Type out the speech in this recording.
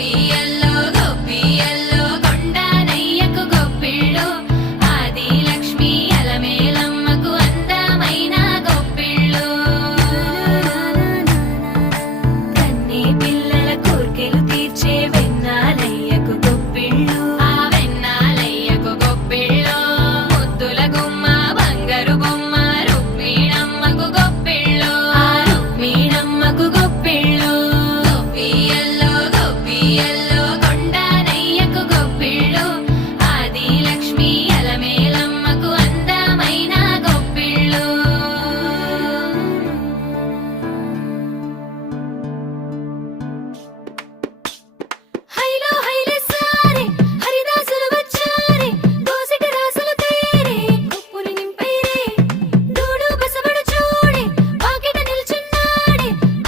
be